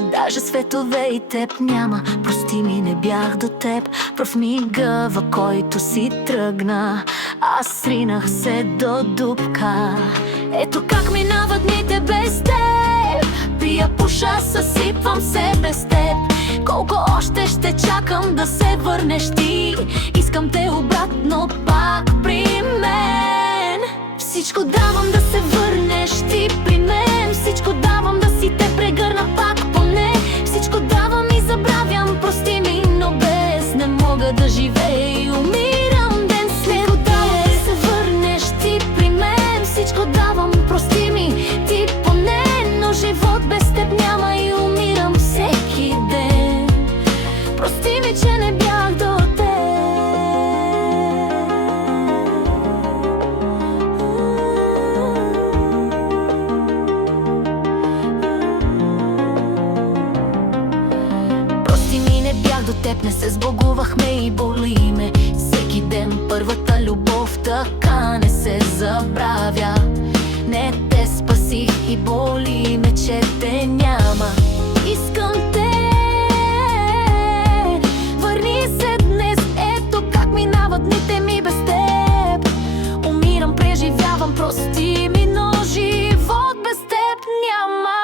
даже светове и теб няма. Прости ми, не бях до теб в мига, в който си тръгна. Аз сринах се до дупка. Ето как минават дните без теб. Пия, пуша, съсипвам се без теб. Колко още ще чакам да се върнеш ти. Искам те обратно пак при мен. Всичко давам да се върнеш ти при мен. Всичко давам да си те прегърна пак поне. Всичко давам и забравям, прости ми, но без не мога да живея и умирам ден след ден. Да се върнеш ти при мен. Всичко давам, прости ми, ти поне. Но живот без теб няма и умирам всеки ден. Прости ми, че не бях до теб. Прости ми, не бях до теб, не се сбогувахме и боли ме. Всеки ден първата любов така не се забравя. Не те спасих и боли ме, че те няма. Искам те, върни се днес. Ето как минават дните ми без теб. Умирам, преживявам, прости ми, но живот без теб няма.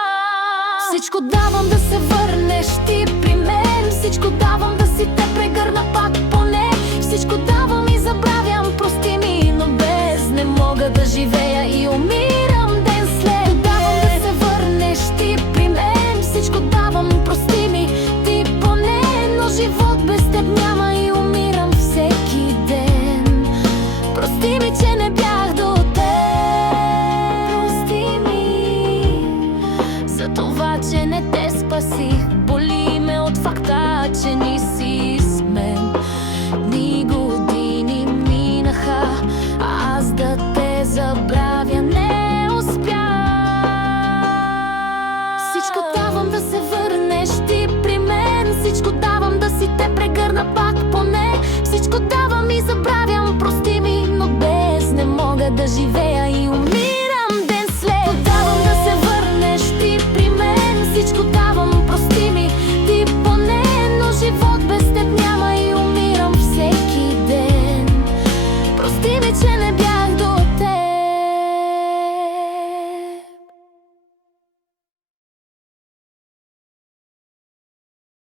Всичко давам да се върнеш ти при мен. Всичко давам